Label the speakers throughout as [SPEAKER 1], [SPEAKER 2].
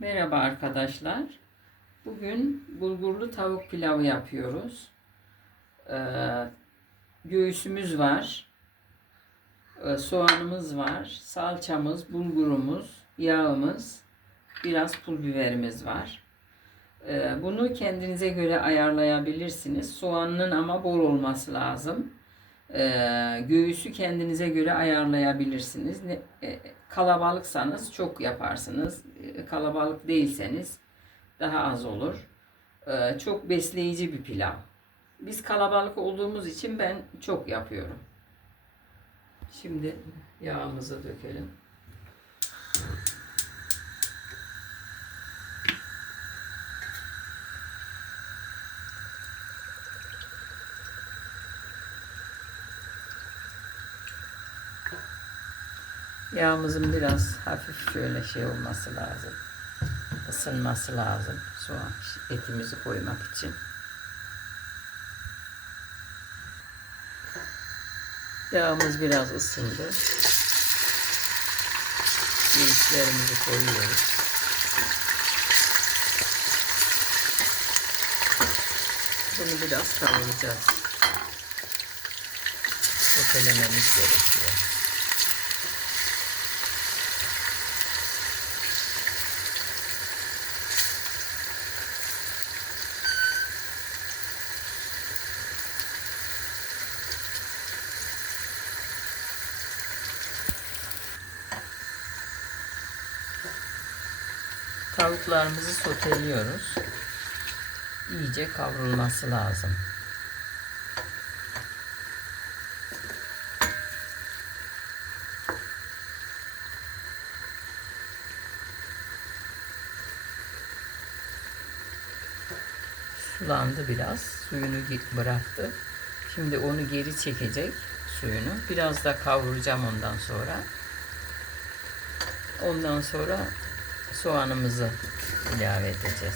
[SPEAKER 1] Merhaba arkadaşlar. Bugün bulgurlu tavuk pilavı yapıyoruz. Ee, göğsümüz var. Ee, soğanımız var. Salçamız, bulgurumuz, yağımız, biraz pul biberimiz var. Ee, bunu kendinize göre ayarlayabilirsiniz. Soğanın ama bol olması lazım. Ee, göğüsü kendinize göre ayarlayabilirsiniz. Ne, e, kalabalıksanız çok yaparsınız. E, Kalabalık değilseniz daha az olur. Ee, çok besleyici bir pilav. Biz kalabalık olduğumuz için ben çok yapıyorum. Şimdi yağımızı dökelim. Yağımızın biraz hafif şöyle şey olması lazım. Isınması lazım. Soğan etimizi koymak için. Yağımız biraz ısındı. Göğüslerimizi koyuyoruz. Bunu biraz kavuracağız. Ötelememiz gerekiyor. Tavuklarımızı soteliyoruz. İyice kavrulması lazım. Sulandı biraz. Suyunu bıraktı. Şimdi onu geri çekecek suyunu. Biraz da kavuracağım ondan sonra. Ondan sonra soğanımızı ilave edeceğiz.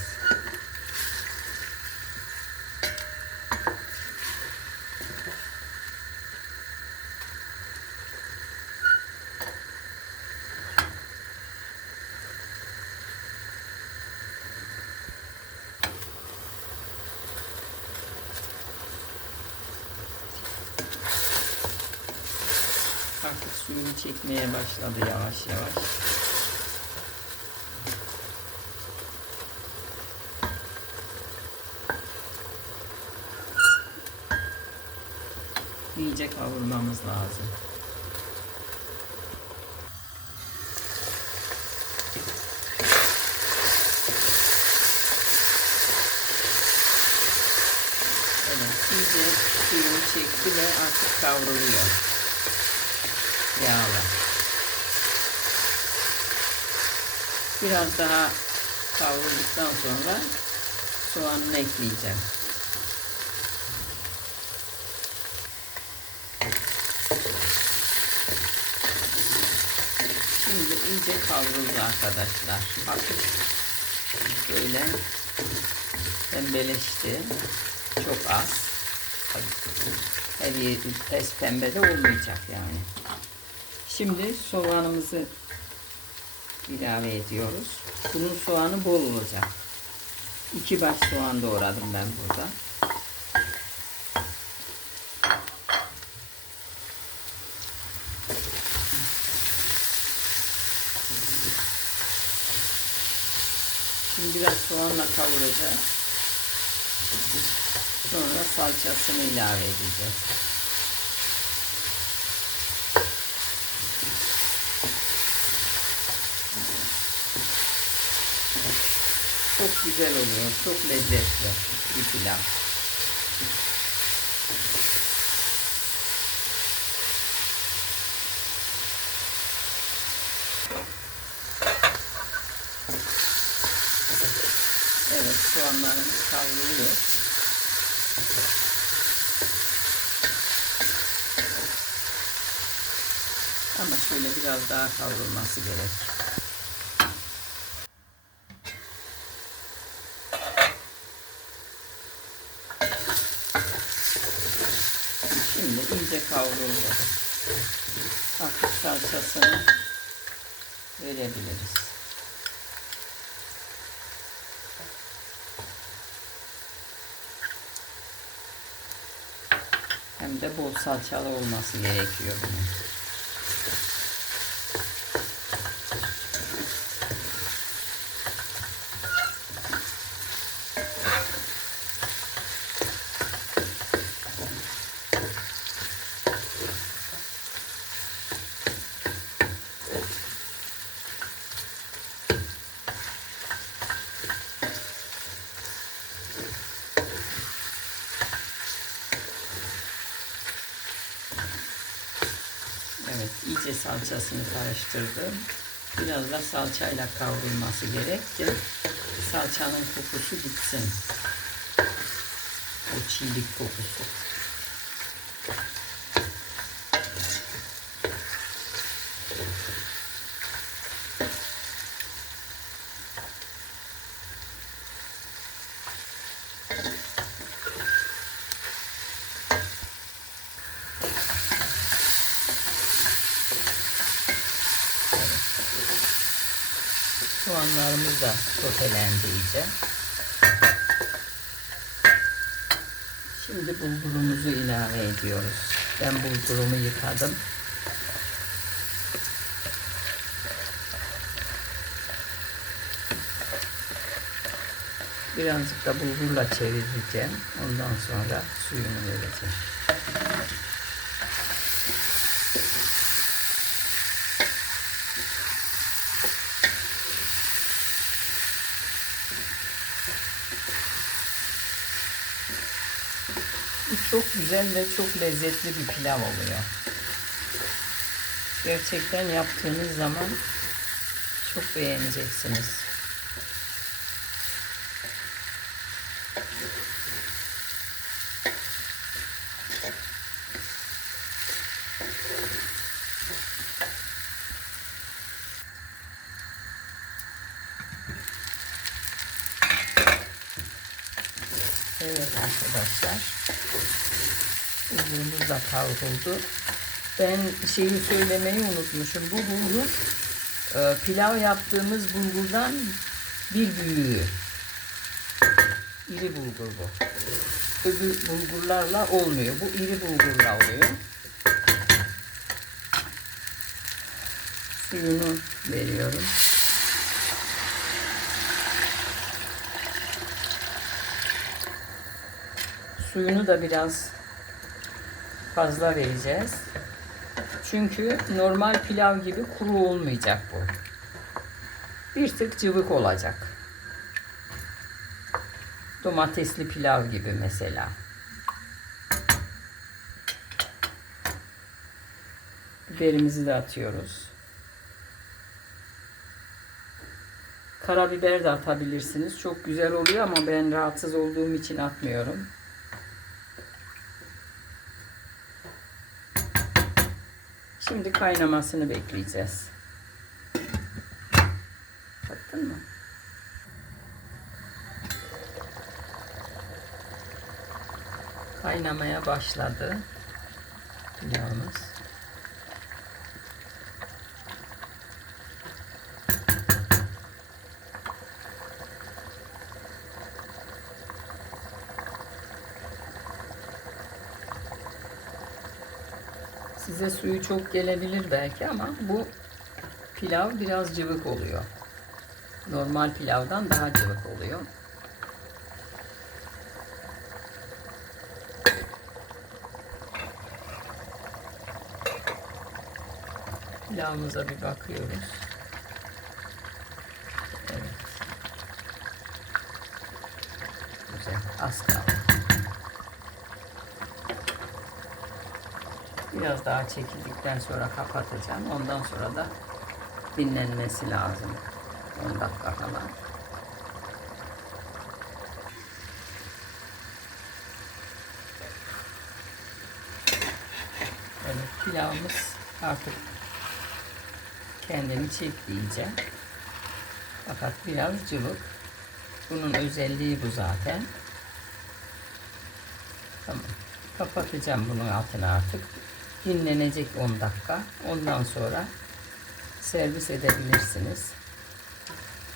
[SPEAKER 1] Artık suyunu çekmeye başladı yavaş yavaş. İyice kavurmamız lazım. Evet, iyice suyunu çekti ve artık kavruluyor. Yağla. Biraz daha kavrulduktan sonra soğanını ekleyeceğim. Şimdi iyice kavruldu arkadaşlar. Bakın böyle pembeleşti. Çok az. Her yeri pes pembe de olmayacak yani. Şimdi soğanımızı ilave ediyoruz. Bunun soğanı bol olacak. İki baş soğan doğradım ben burada. Biraz soğanla kavuracağız. Sonra salçasını ilave edeceğiz. Çok güzel oluyor. Çok lezzetli bir pilav. Evet soğanlarımız kavruluyor. Ama şöyle biraz daha kavrulması gerek. Şimdi iyice kavruldu. Artık salçasını verebiliriz. Hem de bol salçalı olması gerekiyor bunun. Evet, iyice salçasını karıştırdım. Biraz da salçayla kavrulması gerek ki salçanın kokusu gitsin. O çiğlik kokusu. Soğanlarımız da sotelendi iyice. Şimdi bulgurumuzu ilave ediyoruz. Ben bulgurumu yıkadım. Birazcık da bulgurla çevireceğim. Ondan sonra suyunu vereceğim. Çok güzel ve çok lezzetli bir pilav oluyor. Gerçekten yaptığınız zaman çok beğeneceksiniz. Evet arkadaşlar. Bulgurumuz da kavruldu. Ben şeyi söylemeyi unutmuşum. Bu bulgur e, pilav yaptığımız bulgurdan bir büyüğü. İri bulgur bu. Öbür bulgurlarla olmuyor. Bu iri bulgurla oluyor. Suyunu veriyorum. Suyunu da biraz fazla vereceğiz. Çünkü normal pilav gibi kuru olmayacak bu. Bir tık cıvık olacak. Domatesli pilav gibi mesela. Biberimizi de atıyoruz. Karabiber de atabilirsiniz. Çok güzel oluyor ama ben rahatsız olduğum için atmıyorum. Şimdi kaynamasını bekleyeceğiz. Baktın mı? Kaynamaya başladı pilavımız. Size suyu çok gelebilir belki ama bu pilav biraz cıvık oluyor. Normal pilavdan daha cıvık oluyor. Pilavımıza bir bakıyoruz. Evet. Güzel. Az kaldı. Biraz daha çekildikten sonra kapatacağım. Ondan sonra da dinlenmesi lazım. 10 dakika falan. Evet pilavımız artık kendini çekti iyice. Fakat biraz cıvık. Bunun özelliği bu zaten. Tamam. Kapatacağım bunun altını artık. Dinlenecek 10 dakika. Ondan sonra servis edebilirsiniz.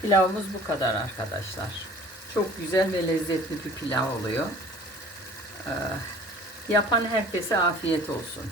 [SPEAKER 1] Pilavımız bu kadar arkadaşlar. Çok güzel ve lezzetli bir pilav oluyor. Ee, Yapan herkese afiyet olsun.